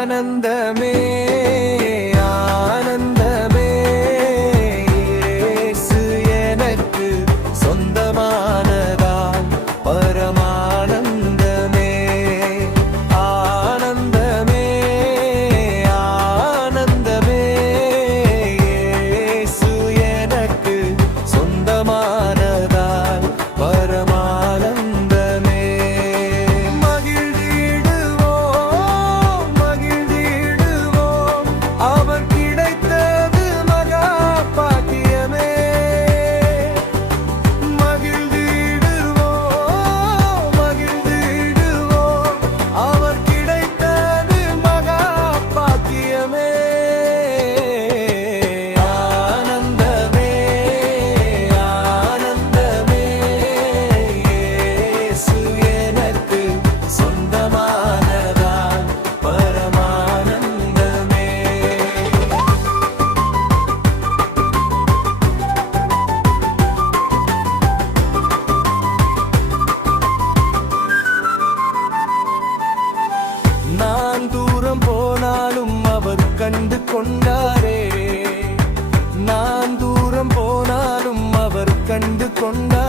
ஆனந்தமே கண்டு கொண்டாரே. நான் தூரம் போனாலும் அவர் கண்டு கொண்டார்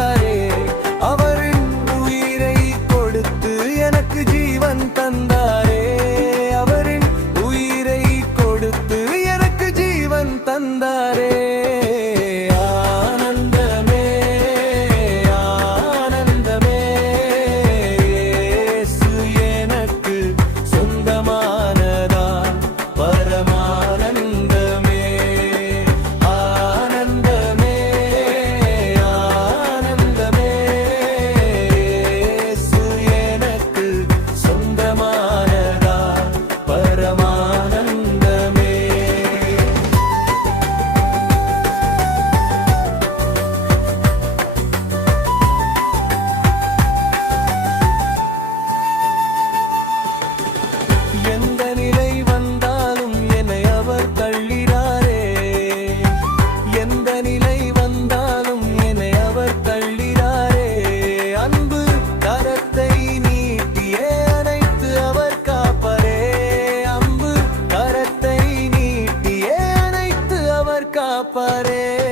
परे